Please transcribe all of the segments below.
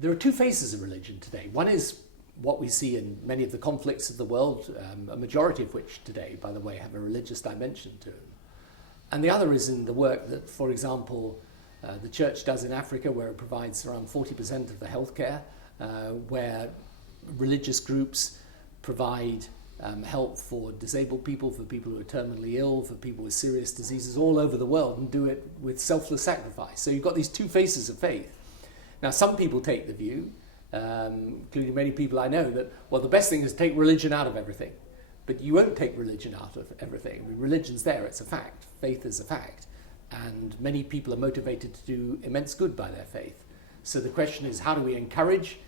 There are two faces of religion today. One is what we see in many of the conflicts of the world, a majority of which today, by the way, have a religious dimension to them. And the other is in the work that, for example, the church does in Africa, where it provides around 40% of the healthcare, where religious groups provide help for disabled people, for people who are terminally ill, for people with serious diseases all over the world, and do it with selfless sacrifice. So you've got these two faces of faith. Now, some people take the view, including many people I know, that, well, the best thing is to take religion out of everything. But you won't take religion out of everything. I mean, religion's there, it's a fact. Faith is a fact. And many people are motivated to do immense good by their faith. So the question is, how do we encourage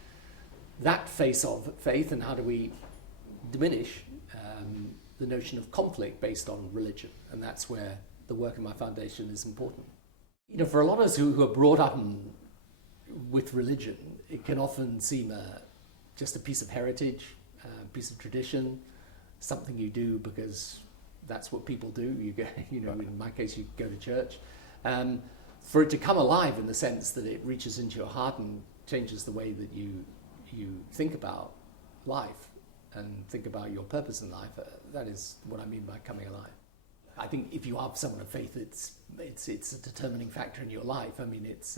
that face of faith, and how do we diminish the notion of conflict based on religion? And that's where the work of my foundation is important. You know, for a lot of us who are brought up with religion, it can often seem just a piece of heritage, a piece of tradition, something you do because that's what people do. You go, you know, in my case, you go to church. For it to come alive in the sense that it reaches into your heart and changes the way that you think about life and think about your purpose in life, that is what I mean by coming alive. I think if you are someone of faith, it's a determining factor in your life. I mean, it's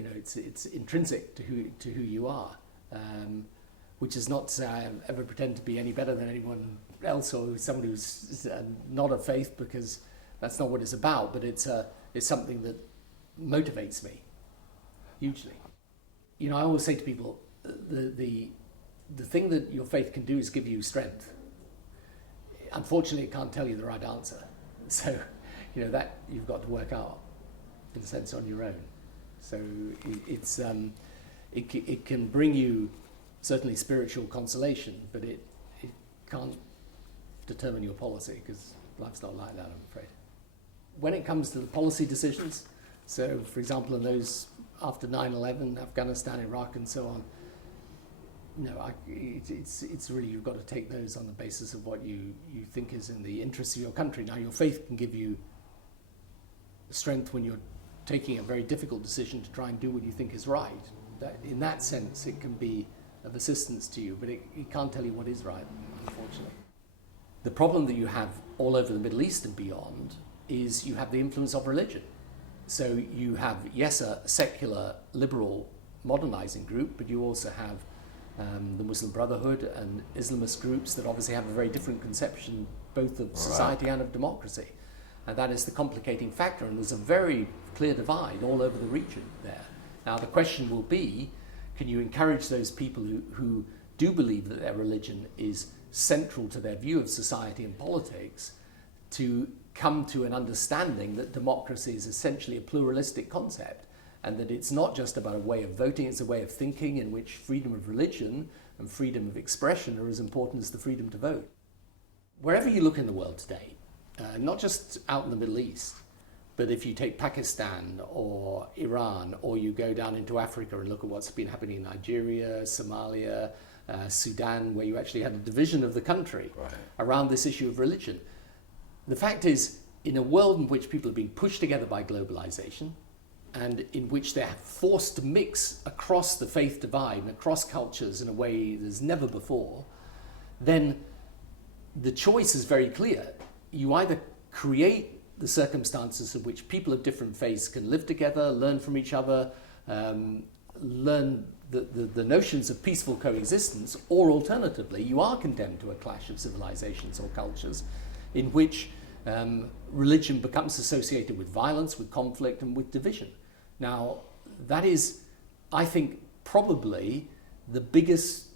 it's intrinsic to who you are, which is not to say I ever pretend to be any better than anyone else or someone who's not of faith, because that's not what it's about. But it's something that motivates me hugely. You know, I always say to people, the thing that your faith can do is give you strength. Unfortunately, it can't tell you the right answer. So, you know, that you've got to work out, in a sense, on your own. So it can bring you certainly spiritual consolation, but it can't determine your policy, because life's not like that, I'm afraid. When it comes to the policy decisions, so for example, in those after 9/11, Afghanistan, Iraq, and so on, no, it's really, you've got to take those on the basis of what you think is in the interests of your country. Now, your faith can give you strength when you're taking a very difficult decision to try and do what you think is right. In that sense, it can be of assistance to you, but it can't tell you what is right, unfortunately. The problem that you have all over the Middle East and beyond is you have the influence of religion. So you have, yes, a secular, liberal, modernizing group, but you also have the Muslim Brotherhood and Islamist groups that obviously have a very different conception both of society and of democracy. And that is the complicating factor, and there's a very clear divide all over the region there. Now the question will be, can you encourage those people who do believe that their religion is central to their view of society and politics to come to an understanding that democracy is essentially a pluralistic concept, and that it's not just about a way of voting, it's a way of thinking in which freedom of religion and freedom of expression are as important as the freedom to vote. Wherever you look in the world today, not just out in the Middle East, but if you take Pakistan or Iran, or you go down into Africa and look at what's been happening in Nigeria, Somalia, Sudan, where you actually had a division of the country around this issue of religion. The fact is, in a world in which people are being pushed together by globalization, and in which they're forced to mix across the faith divide and across cultures in a way there's never before, then the choice is very clear. You either create the circumstances in which people of different faiths can live together, learn from each other, learn the notions of peaceful coexistence, or alternatively, you are condemned to a clash of civilizations or cultures in which religion becomes associated with violence, with conflict, and with division. Now, that is, I think, probably the biggest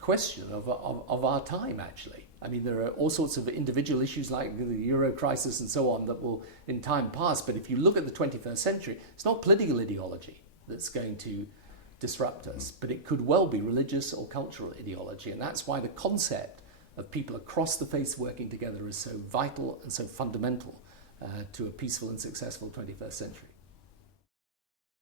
question of our time, actually. I mean, there are all sorts of individual issues like the Euro crisis and so on that will in time pass, but if you look at the 21st century, it's not political ideology that's going to disrupt us, but it could well be religious or cultural ideology, and that's why the concept of people across the faiths working together is so vital and so fundamental to a peaceful and successful 21st century.